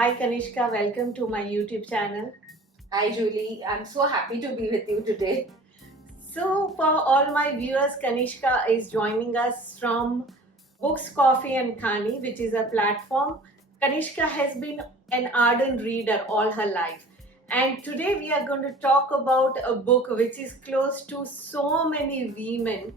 Hi Kanishka, welcome to my YouTube channel. Hi Julie, I'm so happy to be with you today. So, for all my viewers, Kanishka is joining us from Books, Coffee and Khani, which is a platform. Kanishka has been an ardent reader all her life. And today we are going to talk about a book which is close to so many women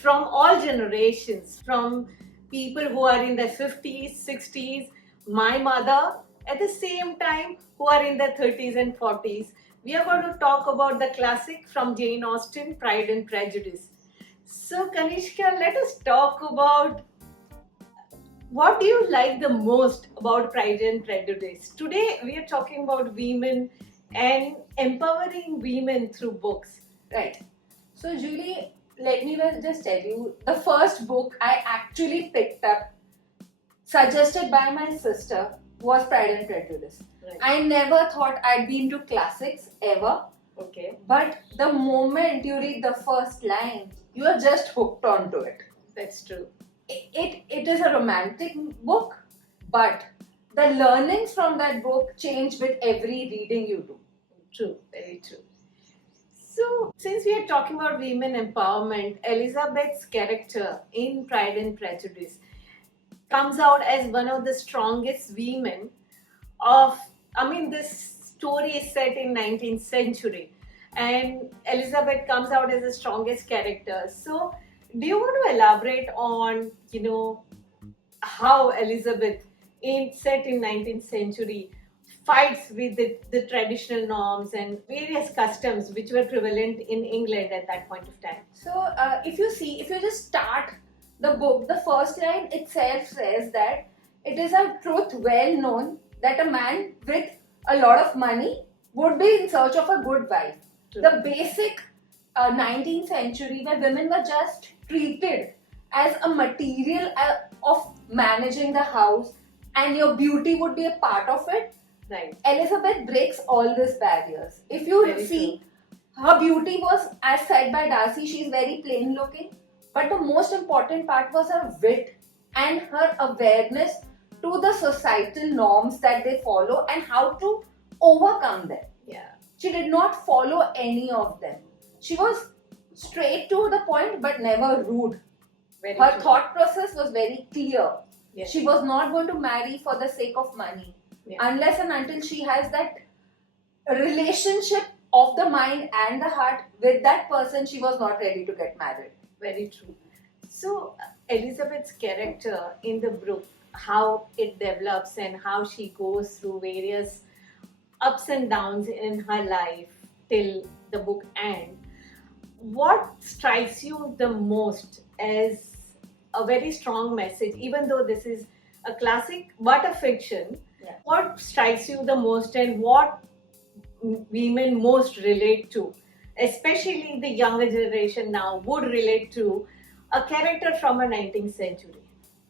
from all generations, from people who are in their 50s, 60s, my mother, at the same time, who are in their 30s and 40s. We are going to talk about the classic from Jane Austen, Pride and Prejudice. So, Kanishka, let us talk about what do you like the most about Pride and Prejudice. Today, we are talking about women and empowering women through books. Right. So Julie, let me just tell you, the first book I actually picked up, suggested by my sister, was Pride and Prejudice. Right. I never thought I'd be into classics ever. Okay. But the moment you read the first line, you are just hooked onto it. That's true. It is a romantic book, but the learnings from that book change with every reading you do. True, very true. So, since we are talking about women empowerment, Elizabeth's character in Pride and Prejudice comes out as one of the strongest women of, this story is set in 19th century and Elizabeth comes out as the strongest character. So, do you want to elaborate on, how Elizabeth in set in 19th century fights with the traditional norms and various customs which were prevalent in England at that point of time? So, if you just start the book, the first line itself says that it is a truth well known that a man with a lot of money would be in search of a good wife. True. The basic 19th century where women were just treated as a material of managing the house and your beauty would be a part of it. Right. Elizabeth breaks all these barriers. If you Very see, her beauty was, as said by Darcy, she's very plain looking. But the most important part was her wit and her awareness to the societal norms that they follow and how to overcome them. Yeah. She did not follow any of them. She was straight to the point but never rude. Very Her true. thought process was very clear. Yes. She was not going to marry for the sake of money. Yeah. Unless and until she has that relationship of the mind and the heart with that person, she was not ready to get married. Very true. So, Elizabeth's character in the book, how it develops and how she goes through various ups and downs in her life till the book ends. What strikes you the most as a very strong message, even though this is a classic but a fiction? Yeah. What strikes you the most and what women most relate to, especially the younger generation now would relate to a character from a 19th century?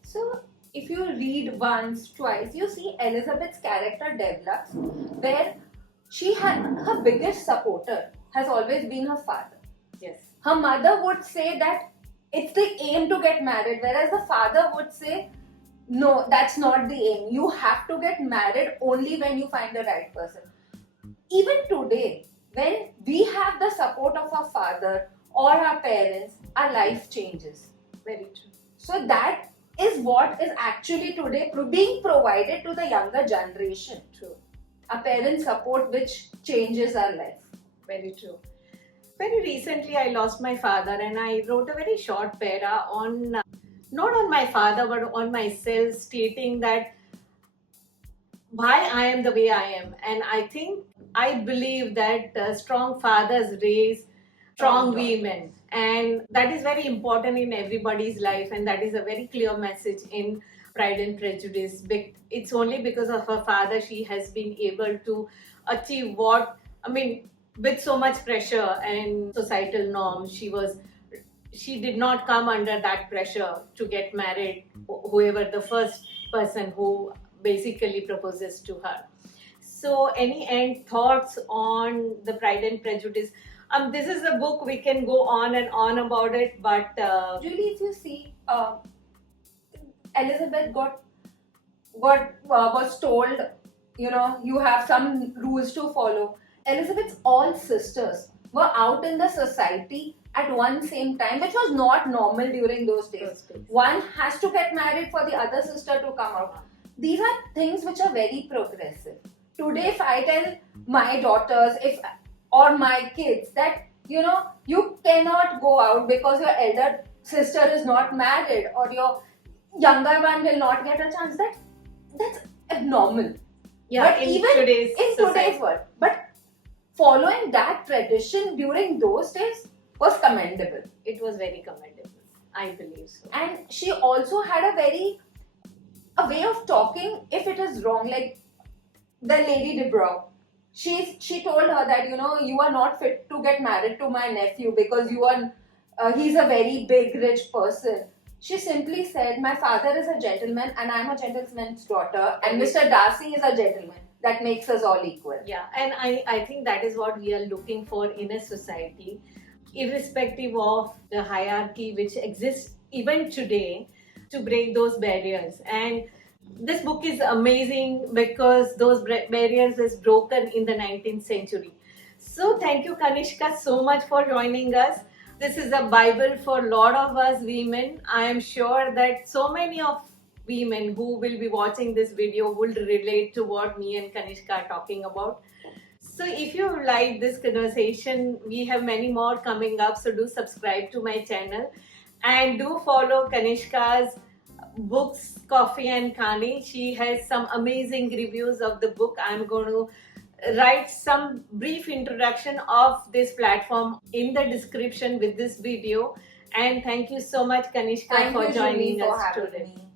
So, if you read once, twice, you see Elizabeth's character develops where she had her biggest supporter has always been her father. Yes. Her mother would say that it's the aim to get married, whereas the father would say, no, that's not the aim. You have to get married only when you find the right person. Even today, when we have the support of our father or our parents, our life changes. Very true. So that is what is actually today being provided to the younger generation. True. A parent support which changes our life. Very true. Very recently, I lost my father, and I wrote a very short para on not on my father but on myself, stating that why I am the way I am. And I think I believe that strong fathers raise strong women, and that is very important in everybody's life, and that is a very clear message in Pride and Prejudice. It's only because of her father she has been able to achieve what, with so much pressure and societal norms, she did not come under that pressure to get married, whoever the first person who basically proposes to her. So, any end thoughts on the Pride and Prejudice? This is a book we can go on and on about it, but Really, if you see, Elizabeth was told you have some rules to follow. Elizabeth's all sisters were out in the society at one same time, which was not normal during those days. One has to get married for the other sister to come out. These are things which are very progressive. Today, if I tell my daughters or my kids that you cannot go out because your elder sister is not married or your younger one will not get a chance, that's abnormal. Yeah, But in even today's in society. today's world, but following that tradition during those days was commendable. It was very commendable. I believe so. And she also had a way of talking if it is wrong. Like the Lady Debrow, she told her that you are not fit to get married to my nephew because he's a very big rich person. She simply said, my father is a gentleman and I'm a gentleman's daughter, and Mr. Darcy is a gentleman. That makes us all equal. Yeah, and I think that is what we are looking for in a society, irrespective of the hierarchy which exists even today, to break those barriers. And this book is amazing because those barriers is broken in the 19th century. So thank you, Kanishka, so much for joining us. This is a Bible for a lot of us women. I am sure that so many of women who will be watching this video will relate to what me and Kanishka are talking about. So if you like this conversation, we have many more coming up, so do subscribe to my channel and do follow Kanishka's books, Coffee and Kani. She has some amazing reviews of the book. I'm going to write some brief introduction of this platform in the description with this video. And thank you so much, Kanishka, Thank for you, joining Julie, for us having today. me.